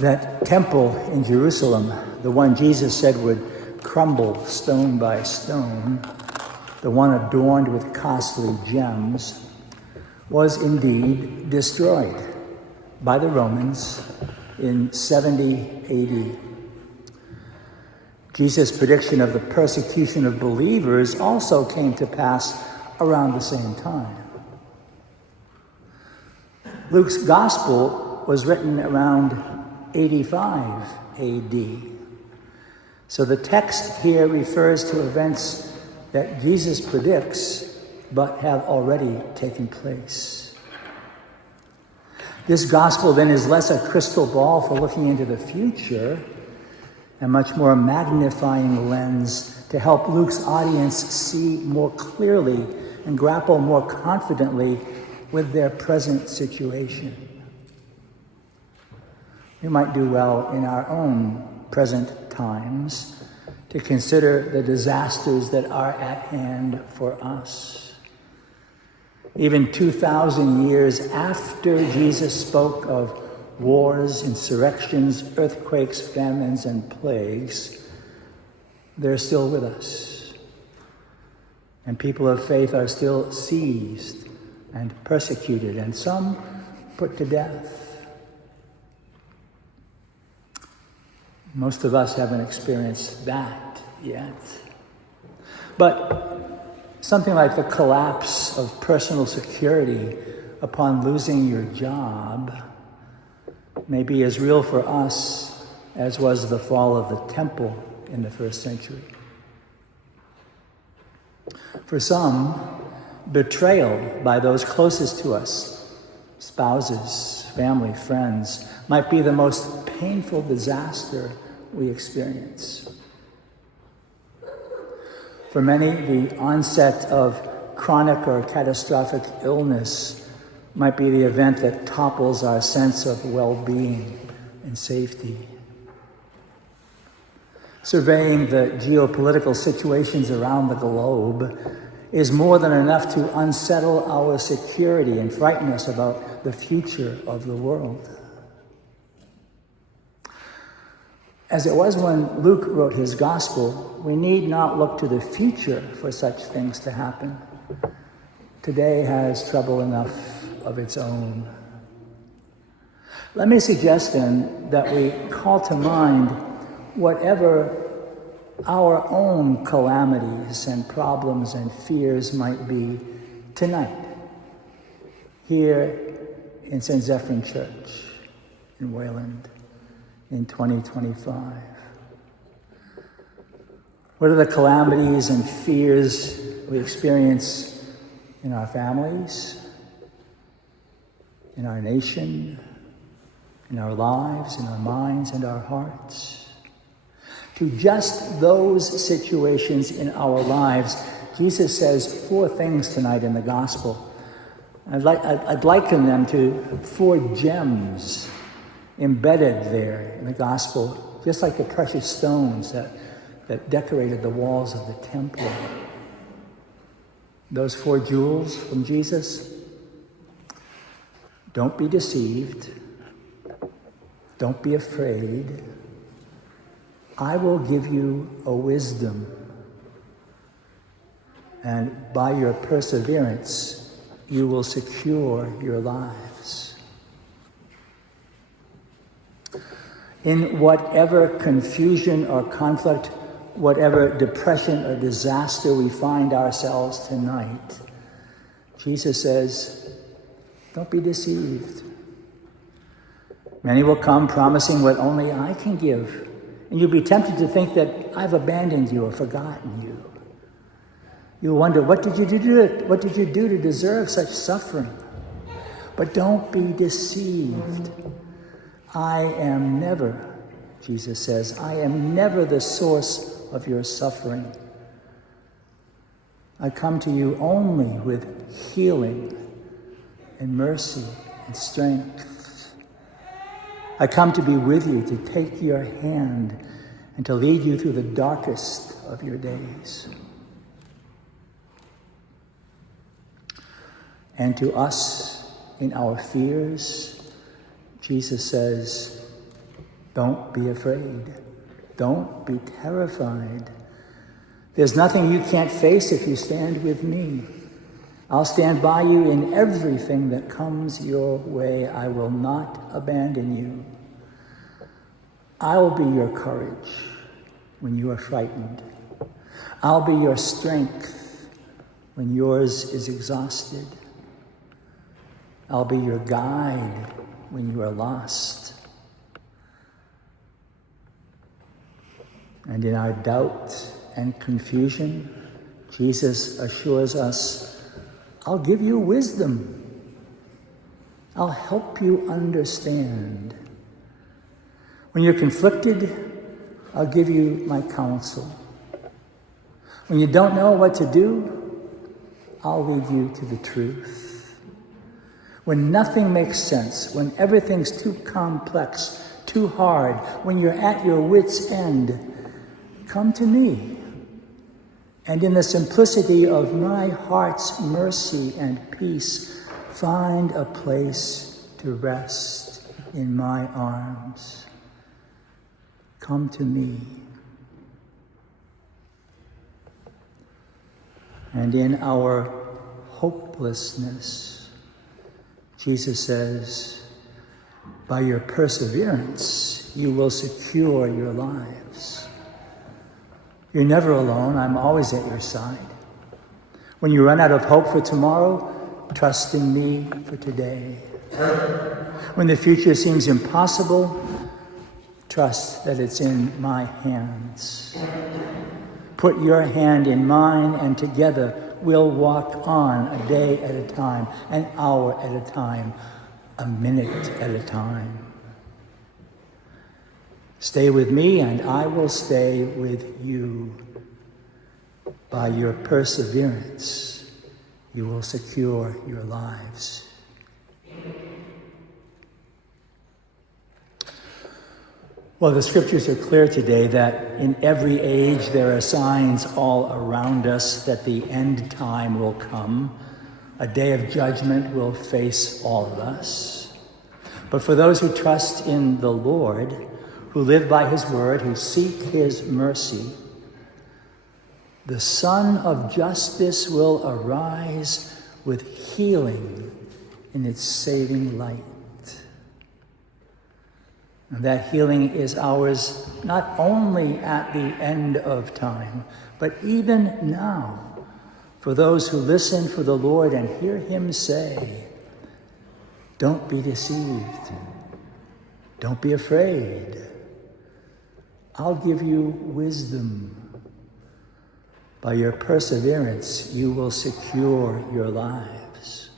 That temple in Jerusalem, the one Jesus said would crumble stone by stone, the one adorned with costly gems, was indeed destroyed by the Romans in 70 AD. Jesus' prediction of the persecution of believers also came to pass around the same time. Luke's gospel was written around 85 AD. So the text here refers to events that Jesus predicts but have already taken place. This gospel then is less a crystal ball for looking into the future and much more a magnifying lens to help Luke's audience see more clearly and grapple more confidently with their present situation. We might do well in our own present times to consider the disasters that are at hand for us. Even 2,000 years after Jesus spoke of wars, insurrections, earthquakes, famines, and plagues, they're still with us. And people of faith are still seized and persecuted, and some put to death. Most of us haven't experienced that yet. But something like the collapse of personal security upon losing your job may be as real for us as was the fall of the temple in the first century. For some, betrayal by those closest to us, spouses, family, friends, might be the most painful disaster we experience. For many, the onset of chronic or catastrophic illness might be the event that topples our sense of well-being and safety. Surveying the geopolitical situations around the globe is more than enough to unsettle our security and frighten us about the future of the world. As it was when Luke wrote his gospel, we need not look to the future for such things to happen. Today has trouble enough of its own. Let me suggest then that we call to mind whatever our own calamities and problems and fears might be tonight, here in St. Zepherin Church in Wayland in 2025. What are the calamities and fears we experience in our families, in our nation, in our lives, in our minds, and our hearts? To just those situations in our lives, Jesus says 4 things tonight in the gospel. I'd liken them to 4 gems embedded there in the gospel, just like the precious stones that decorated the walls of the temple. Those 4 jewels from Jesus: don't be deceived, don't be afraid, I will give you a wisdom, and by your perseverance, you will secure your lives. In whatever confusion or conflict, whatever depression or disaster we find ourselves tonight, Jesus says, don't be deceived. Many will come promising what only I can give, and you'll be tempted to think that I've abandoned you or forgotten you. You'll wonder, what did you do to deserve such suffering? But don't be deceived. I am never, Jesus says, I am never the source of your suffering. I come to you only with healing and mercy and strength. I come to be with you, to take your hand and to lead you through the darkest of your days. And to us, in our fears, Jesus says, Don't be afraid. Don't be terrified. There's nothing you can't face if you stand with me. I'll stand by you in everything that comes your way. I will not abandon you. I'll be your courage when you are frightened. I'll be your strength when yours is exhausted. I'll be your guide when you are lost. And in our doubt and confusion, Jesus assures us, I'll give you wisdom. I'll help you understand. When you're conflicted, I'll give you my counsel. When you don't know what to do, I'll lead you to the truth. When nothing makes sense, when everything's too complex, too hard, when you're at your wit's end, come to me. And in the simplicity of my heart's mercy and peace, find a place to rest in my arms. Come to me. And in our hopelessness, Jesus says, by your perseverance, you will secure your lives. You're never alone. I'm always at your side. When you run out of hope for tomorrow, trust in me for today. When the future seems impossible, trust that it's in my hands. Put your hand in mine, and together we'll walk on a day at a time, an hour at a time, a minute at a time. Stay with me, and I will stay with you. By your perseverance, you will secure your lives. Well, the scriptures are clear today that in every age there are signs all around us that the end time will come. A day of judgment will face all of us. But for those who trust in the Lord, who live by his word, who seek his mercy, the Sun of Justice will arise with healing in its saving light. And that healing is ours not only at the end of time, but even now, for those who listen for the Lord and hear him say, don't be deceived. Don't be afraid. I'll give you wisdom. By your perseverance, you will secure your lives.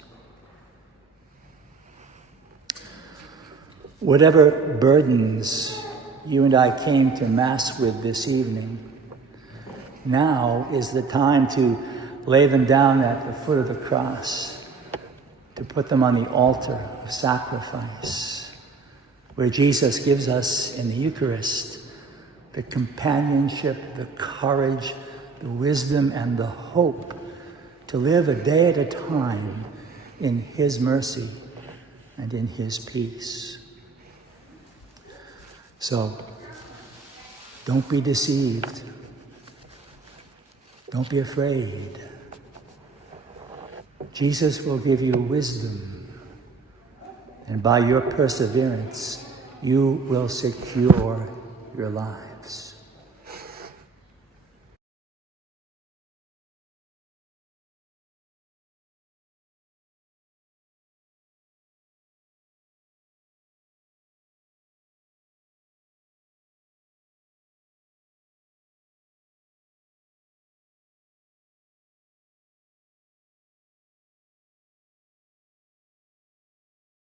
Whatever burdens you and I came to Mass with this evening, now is the time to lay them down at the foot of the cross, to put them on the altar of sacrifice, where Jesus gives us in the Eucharist the companionship, the courage, the wisdom, and the hope to live a day at a time in his mercy and in his peace. So, don't be deceived. Don't be afraid. Jesus will give you wisdom, and by your perseverance, you will secure your lives.